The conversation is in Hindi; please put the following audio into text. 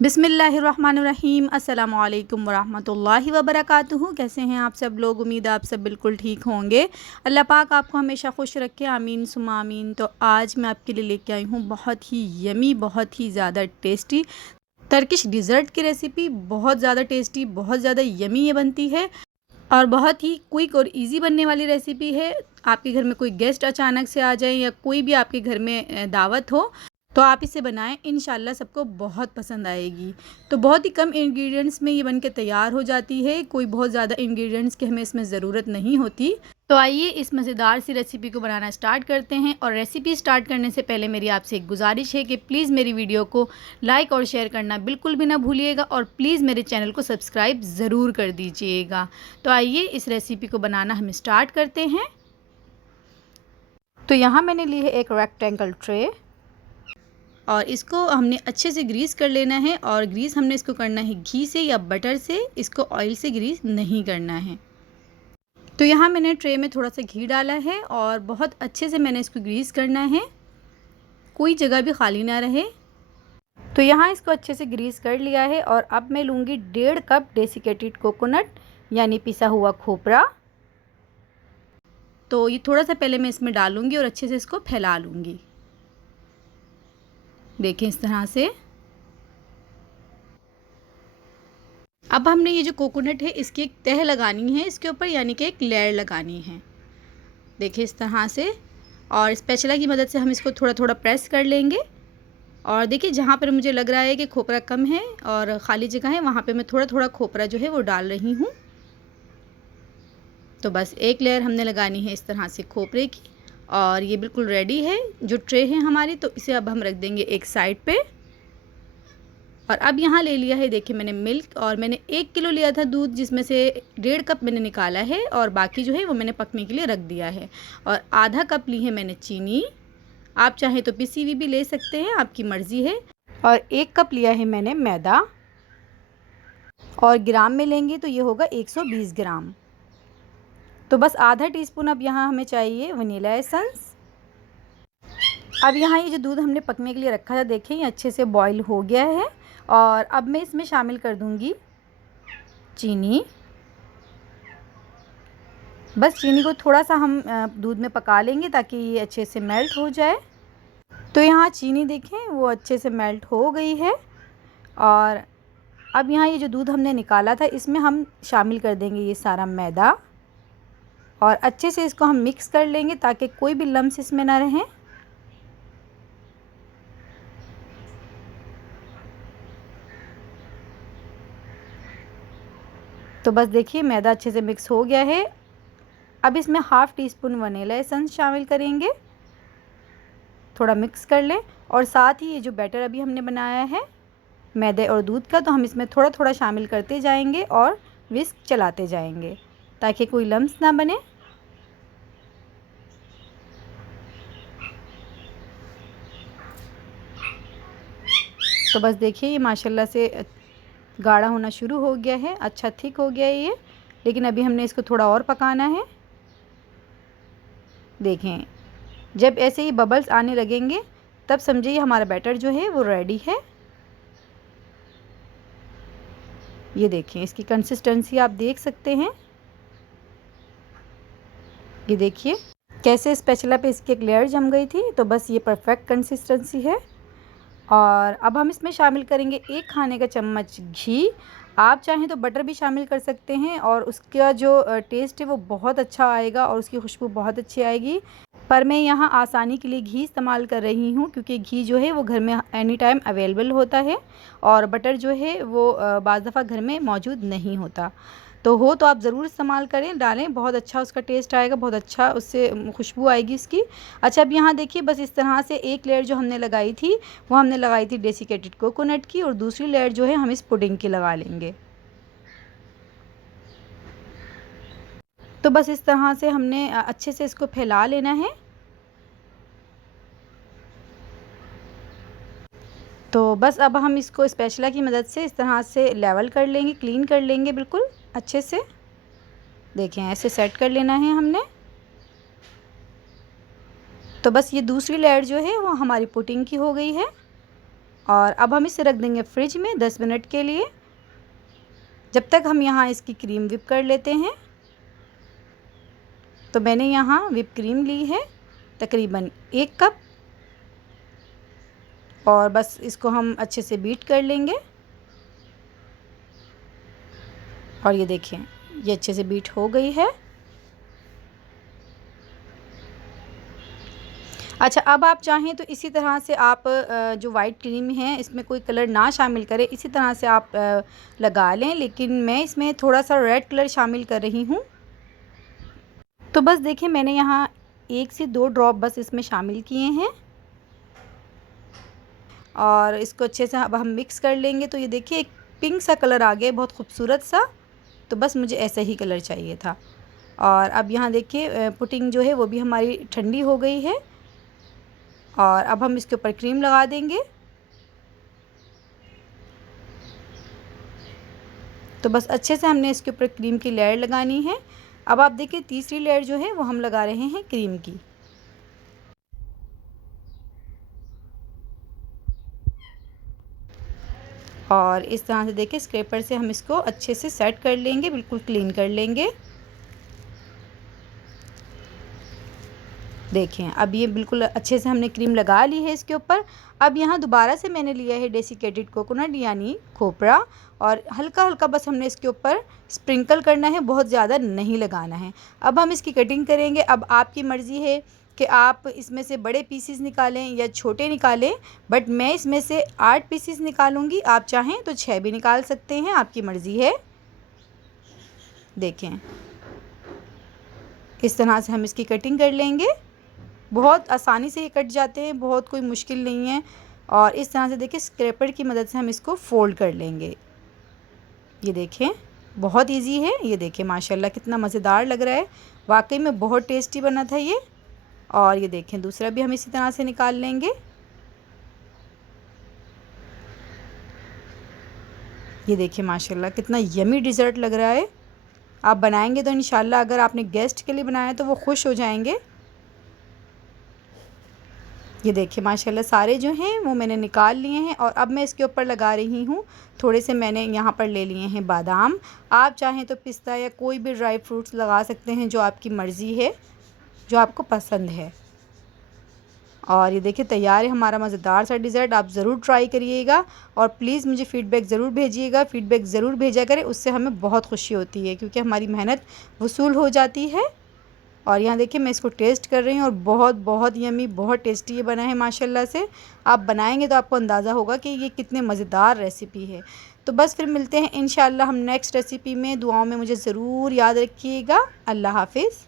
बिस्मिल्लाहिर्रहमानिर्रहीम। अस्सलामु अलैकुम वरहमतुल्लाहि वबरकातुहू। कैसे हैं आप सब लोग? उम्मीद है आप सब बिल्कुल ठीक होंगे। अल्लाह पाक आपको हमेशा खुश रखे, आमीन सुमा आमीन। तो आज मैं आपके लिए लेके आई हूँ बहुत ही यमी, बहुत ही ज़्यादा टेस्टी टर्किश डिज़र्ट की रेसिपी। बहुत ज़्यादा टेस्टी, बहुत ज़्यादा यमी ये बनती है और बहुत ही क्विक और इजी बनने वाली रेसिपी है। आपके घर में कोई गेस्ट अचानक से आ जाए या कोई भी आपके घर में दावत हो तो आप इसे बनाएं, इंशाल्लाह सबको बहुत पसंद आएगी। तो बहुत ही कम इंग्रेडिएंट्स में ये बन के तैयार हो जाती है। कोई बहुत ज़्यादा इंग्रेडिएंट्स की हमें इसमें ज़रूरत नहीं होती। तो आइए इस मज़ेदार सी रेसिपी को बनाना स्टार्ट करते हैं। और रेसिपी स्टार्ट करने से पहले मेरी आपसे एक गुजारिश है कि प्लीज़ मेरी वीडियो को लाइक और शेयर करना बिल्कुल भी ना भूलिएगा और प्लीज़ मेरे चैनल को सब्सक्राइब ज़रूर कर दीजिएगा। तो आइए इस रेसिपी को बनाना हम स्टार्ट करते हैं। तो यहाँ मैंने ली है एक रेक्टेंगल ट्रे और इसको हमने अच्छे से ग्रीस कर लेना है। और ग्रीस हमने इसको करना है घी से या बटर से, इसको ऑयल से ग्रीस नहीं करना है। तो यहाँ मैंने ट्रे में थोड़ा सा घी डाला है और बहुत अच्छे से मैंने इसको ग्रीस करना है, कोई जगह भी खाली ना रहे। तो यहाँ इसको अच्छे से ग्रीस कर लिया है। और अब मैं लूँगी 1.5 कप डेसिकेटेड कोकोनट यानी पिसा हुआ खोपरा। तो ये थोड़ा सा पहले मैं इसमें डालूँगी और अच्छे से इसको फैला लूँगी। देखें इस तरह से। अब हमने ये जो कोकोनट है इसकी एक तह लगानी है इसके ऊपर, यानी कि एक लेयर लगानी है। देखिए इस तरह से। और स्पैचुला की मदद से हम इसको थोड़ा थोड़ा प्रेस कर लेंगे। और देखिए जहाँ पर मुझे लग रहा है कि खोपरा कम है और ख़ाली जगह है, वहाँ पे मैं थोड़ा थोड़ा खोपरा जो है वो डाल रही हूँ। तो बस एक लेयर हमने लगानी है इस तरह से खोपरे की। और ये बिल्कुल रेडी है जो ट्रे है हमारी। तो इसे अब हम रख देंगे एक साइड पे। और अब यहाँ ले लिया है, देखिए मैंने मिल्क, और मैंने 1 किलो लिया था दूध, जिसमें से 1.5 कप मैंने निकाला है और बाकी जो है वो मैंने पकने के लिए रख दिया है। और आधा कप ली है मैंने चीनी, आप चाहें तो पिसी हुई भी ले सकते हैं, आपकी मर्ज़ी है। और 1 कप लिया है मैंने मैदा, और ग्राम में लेंगे तो ये होगा 120 ग्राम। तो बस आधा टीस्पून अब यहाँ हमें चाहिए वनीला एसेंस। अब यहाँ ये जो दूध हमने पकने के लिए रखा था, देखिए ये अच्छे से बॉईल हो गया है। और अब मैं इसमें शामिल कर दूँगी चीनी। बस चीनी को थोड़ा सा हम दूध में पका लेंगे ताकि ये अच्छे से मेल्ट हो जाए। तो यहाँ चीनी देखें वो अच्छे से मेल्ट हो गई है। और अब यहाँ ये जो दूध हमने निकाला था इसमें हम शामिल कर देंगे ये सारा मैदा और अच्छे से इसको हम मिक्स कर लेंगे ताकि कोई भी लम्स इसमें ना रहें। तो बस देखिए मैदा अच्छे से मिक्स हो गया है। अब इसमें half tea spoon vanilla essence शामिल करेंगे, थोड़ा मिक्स कर लें। और साथ ही ये जो बैटर अभी हमने बनाया है मैदे और दूध का, तो हम इसमें थोड़ा थोड़ा शामिल करते जाएंगे और विस्क चलाते जाएंगे ताकि कोई लम्स ना बने। तो बस देखिए ये माशाल्लाह से गाढ़ा होना शुरू हो गया है, अच्छा थिक हो गया है ये। लेकिन अभी हमने इसको थोड़ा और पकाना है। देखें जब ऐसे ही बबल्स आने लगेंगे तब समझिए हमारा बैटर जो है वो रेडी है। ये देखें इसकी कंसिस्टेंसी आप देख सकते हैं। ये देखिए कैसे स्पैचुला पे इसकी एक लेयर जम गई थी। तो बस ये परफेक्ट कंसिस्टेंसी है। और अब हम इसमें शामिल करेंगे 1 खाने का चम्मच घी। आप चाहें तो बटर भी शामिल कर सकते हैं और उसका जो टेस्ट है वो बहुत अच्छा आएगा और उसकी खुशबू बहुत अच्छी आएगी। पर मैं यहाँ आसानी के लिए घी इस्तेमाल कर रही हूँ क्योंकि घी जो है वो घर में एनी टाइम अवेलेबल होता है और बटर जो है वो बाज़ दफ़ा घर में मौजूद नहीं होता। तो हो तो आप ज़रूर इस्तेमाल करें, डालें, बहुत अच्छा उसका टेस्ट आएगा, बहुत अच्छा उससे खुशबू आएगी इसकी। अच्छा अब यहाँ देखिए बस इस तरह से एक लेयर जो हमने लगाई थी वो हमने लगाई थी डेसिकेटेड कोकोनट की और दूसरी लेयर जो है हम इस पुडिंग की लगा लेंगे। तो बस इस तरह से हमने अच्छे से इसको फैला लेना है। तो बस अब हम इसको स्पैचुला की मदद से इस तरह से लेवल कर लेंगे, क्लीन कर लेंगे बिल्कुल अच्छे से। देखें ऐसे सेट कर लेना है हमने। तो बस ये दूसरी लेयर जो है वो हमारी पुडिंग की हो गई है। और अब हम इसे रख देंगे फ्रिज में 10 मिनट के लिए, जब तक हम यहाँ इसकी क्रीम व्हिप कर लेते हैं। तो मैंने यहाँ व्हिप क्रीम ली है तकरीबन 1 कप, और बस इसको हम अच्छे से बीट कर लेंगे। और ये देखें, ये अच्छे से बीट हो गई है। अच्छा, अब आप चाहें तो इसी तरह से आप जो वाइट क्रीम है इसमें कोई कलर ना शामिल करें, इसी तरह से आप लगा लें, लेकिन मैं इसमें थोड़ा सा रेड कलर शामिल कर रही हूँ। तो बस देखिए, मैंने यहाँ 1 से 2 ड्रॉप बस इसमें शामिल किए हैं, और इसको अच्छे से अब हम मिक्स कर लेंगे। तो ये देखिए, एक पिंक सा कलर आ गया, बहुत खूबसूरत सा। तो बस मुझे ऐसा ही कलर चाहिए था। और अब यहाँ देखिए, पुडिंग जो है वो भी हमारी ठंडी हो गई है, और अब हम इसके ऊपर क्रीम लगा देंगे। तो बस अच्छे से हमने इसके ऊपर क्रीम की लेयर लगानी है। अब आप देखिए, तीसरी लेयर जो है वो हम लगा रहे हैं क्रीम की। और इस तरह से देखिए, स्क्रैपर से हम इसको अच्छे से सेट कर लेंगे, बिल्कुल क्लीन कर लेंगे। देखें, अब ये बिल्कुल अच्छे से हमने क्रीम लगा ली है इसके ऊपर। अब यहाँ दोबारा से मैंने लिया है डेसिकेटेड कोकोनट यानी खोपरा, और हल्का हल्का बस हमने इसके ऊपर स्प्रिंकल करना है, बहुत ज़्यादा नहीं लगाना है। अब हम इसकी कटिंग करेंगे। अब आपकी मर्ज़ी है कि आप इसमें से बड़े पीसीस निकालें या छोटे निकालें, बट मैं इसमें से 8 पीसीस निकालूंगी। आप चाहें तो 6 भी निकाल सकते हैं, आपकी मर्ज़ी है। देखें, इस तरह से हम इसकी कटिंग कर लेंगे। बहुत आसानी से ये कट जाते हैं, बहुत कोई मुश्किल नहीं है। और इस तरह से देखिए, स्क्रैपर की मदद से हम इसको फ़ोल्ड कर लेंगे। ये देखें, बहुत इजी है। ये देखें, माशाल्लाह कितना मज़ेदार लग रहा है, वाकई में बहुत टेस्टी बना था ये। और ये देखें, दूसरा भी हम इसी तरह से निकाल लेंगे। ये देखिए, माशाल्लाह कितना यमी डिज़र्ट लग रहा है। आप बनाएंगे तो इंशाल्लाह, अगर आपने गेस्ट के लिए बनाया तो वो खुश हो जाएंगे। ये देखिए, माशाल्लाह सारे जो हैं वो मैंने निकाल लिए हैं, और अब मैं इसके ऊपर लगा रही हूँ थोड़े से, मैंने यहाँ पर ले लिए हैं बादाम। आप चाहें तो पिस्ता या कोई भी ड्राई फ्रूट्स लगा सकते हैं, जो आपकी मर्ज़ी है, जो आपको पसंद है। और ये देखिए, तैयार है हमारा मज़ेदार सा डिज़र्ट। आप ज़रूर ट्राई करिएगा, और प्लीज़ मुझे फ़ीडबैक ज़रूर भेजिएगा। फ़ीडबैक ज़रूर भेजा करें, उससे हमें बहुत खुशी होती है, क्योंकि हमारी मेहनत वसूल हो जाती है। और यहाँ देखिए, मैं इसको टेस्ट कर रही हूँ, और बहुत बहुत यमी, बहुत टेस्टी ये बना है माशाल्लाह से। आप बनाएंगे तो आपको अंदाज़ा होगा कि ये कितने मज़ेदार रेसिपी है। तो बस फिर मिलते हैं इंशाल्लाह हम नेक्स्ट रेसिपी में। दुआओं में मुझे ज़रूर याद रखिएगा। अल्लाह हाफ़िज़।